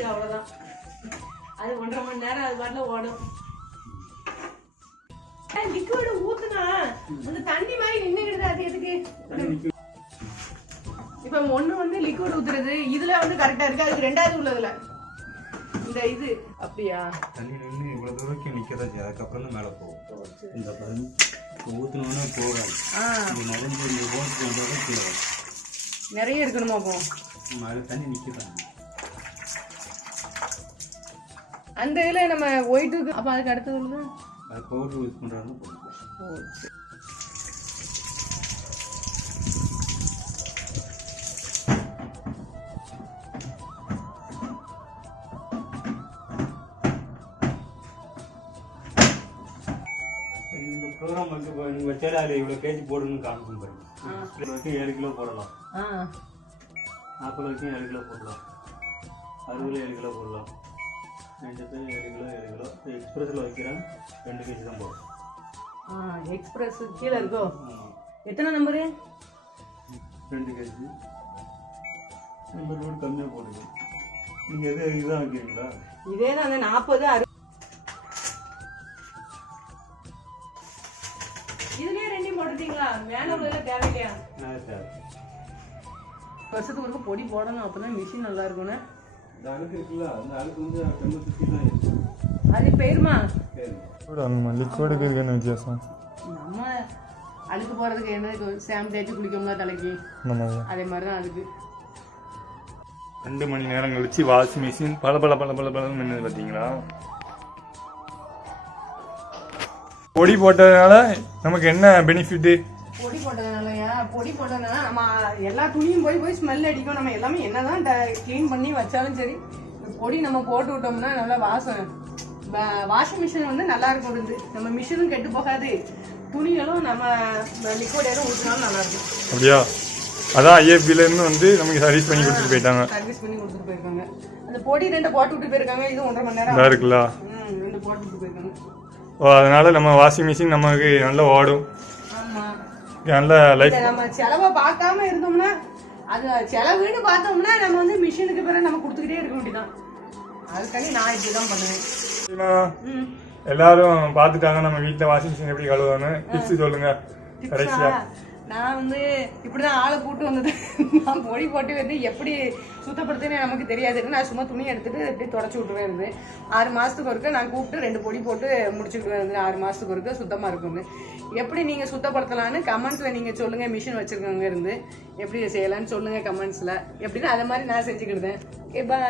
இது அவ்வளோதான். அது 1.5 மணி நேரம் அது பாட்டில் ஓடும். லிக்விட் ஊத்துனா அந்த தண்ணி மாதிரி நின்னுக்கிடுது. அது எதுக்கு? இப்ப ஒண்ணு வந்து லிக்விட் ஊத்துறது இதுல வந்து கரெக்டா இருக்கு. அதுக்கு ரெண்டாவது உள்ளதுல இந்த இது அப்படியா தண்ணி நின்று இவ்வளவு தூரம் நிக்கிறதா செய்யும். அதுக்கப்புறம் தான் மேலே போகும். இந்த பாருங்க ஊற்றினோன்னா போகாது. நிறைய ஓட்டு வந்தாலும் கீழே நிறைய இருக்கணுமா? அப்போ அதில் தண்ணி நிற்கிறாங்க. அந்த இதில் நம்ம ஒயிட்டுக்கு அப்போ அதுக்கு அடுத்தது தான் அது பவுடர் யூஸ் பண்ணுறாங்க. இந்த ப்ரோக்ராம் வந்து நீங்கள் வச்சாலே அதில் இவ்வளோ கேஜி போடணும்னு காமிக்கும் பாருங்க. 7 கிலோ போடலாம், 40 வரைக்கும் 7 கிலோ போடலாம், 60 7 கிலோ போடலாம், 7 கிலோ. எக்ஸ்பிரஸில் வைக்கிறேன் 2 கேஜி தான் போடும். எக்ஸ்பிரஸ் கீழே இருக்கோ? எத்தனை நம்பரு? 2 கேஜி. நம்பர் லோடு கம்மியாக போடுது. நீங்கள் எது இதுதான் வைக்கிறீங்களா? இதே தான் அந்த 40 60 இதுலயே 2 போட்டுட்டீங்களா? மேல உள்ளதுல தேவையில்லையா? தேவை. வருஷத்துக்கு ஒரு பொடி போடணும், அப்பதான் மிஷின் நல்லா இருக்கும்னு. இந்த அழுக்கு இருக்குல்ல, அந்த அழுக்கு வந்து கண்ணு சுற்றி தான் இருக்கு. அது போயிருமா? லிக்விடுக்கு என்ன வித்தியாசம்? நம்ம அழுக்கு போறதுக்கு என்ன ஷாம்பு தேய்ச்சி குளிக்கோம்ல தலைக்கு, அதே மாதிரி தான் அதுக்கு. 2 மணி நேரம் கழிச்சு வாஷிங் மிஷின் பல மின்னது பார்த்தீங்களா? பொடி போட்டதுனால நமக்கு என்ன பெனிஃபிட்டு? பொடி போட்டதுனாலயா? பொடி போட்டதுனால நம்ம எல்லா துணியும் போய் ஸ்மெல் அடிக்கும். நம்ம எல்லாமே என்னதான் கிளீன் பண்ணி வச்சாலும் சரி, பொடி நம்ம போட்டு விட்டோம்னா நல்லா வாசம். வாஷிங் மிஷின் வந்து நல்லா இருக்கும். இருந்து நம்ம மிஷினும் கெட்டு போகாது, துணிகளும் நம்ம லிக்விட் எதுவும் ஊற்றினாலும் நல்லா இருக்கும். அப்படியா? அதான் ஐஎஃபில இருந்து வந்து நமக்கு சர்வீஸ் பண்ணி கொடுத்துட்டு போயிட்டாங்க. சர்வீஸ் பண்ணி கொடுத்துட்டு போயிருக்காங்க. அந்த பொடி 2 போட்டு விட்டு போயிருக்காங்க. இது 1.5 மணி நேரம் இருக்குல்ல. 2 போட்டு விட்டு போயிருக்காங்க. அதனால நம்ம வாஷிங் மிஷின் நமக்கு நல்லா ஓடும். ஆமா, நல்ல லைஃப். நம்ம செலவை பார்க்காம இருந்தோம்னா, அது செலவுன்னு பார்த்தோம்னா நம்ம வந்து மிஷினுக்கு பிறகு நம்ம கொடுத்துக்கிட்டே இருக்க வேண்டியதான். அதுக்காண்டி நான் இப்படிதான் பண்ணுவேன். எல்லாரும் பார்த்துட்டாங்க நம்ம வீட்டில் வாஷிங் மிஷின் எப்படி கழுவணும். டிப்ஸ் சொல்லுங்க கடைசியா. நான் வந்து இப்படிதான் ஆளை கூட்டு வந்தது. நான் பொடி போட்டு வந்து எப்படி சுத்தப்படுத்துன்னு நமக்கு தெரியாது. நான் சும்மா துணி எடுத்துட்டு எப்படி தொடச்சி விட்டுருவேன். இருந்து 6 மாசத்துக்கு ஒருக்க நான் கூப்பிட்டு 2 பொடி போட்டு முடிச்சுக்கிடுவேன். வந்து 6 மாசத்துக்கு ஒருக்க சுத்தமா இருக்கும்னு. எப்படி நீங்க சுத்தப்படுத்தலான்னு கமெண்ட்ஸ்ல நீங்க சொல்லுங்க. மிஷின் வச்சிருக்கவங்க இருந்து எப்படி செய்யலாம்னு சொல்லுங்க கமெண்ட்ஸ்ல. எப்படின்னா அதை மாதிரி நான் செஞ்சுக்கிடுவேன். ஓகே, பாய்.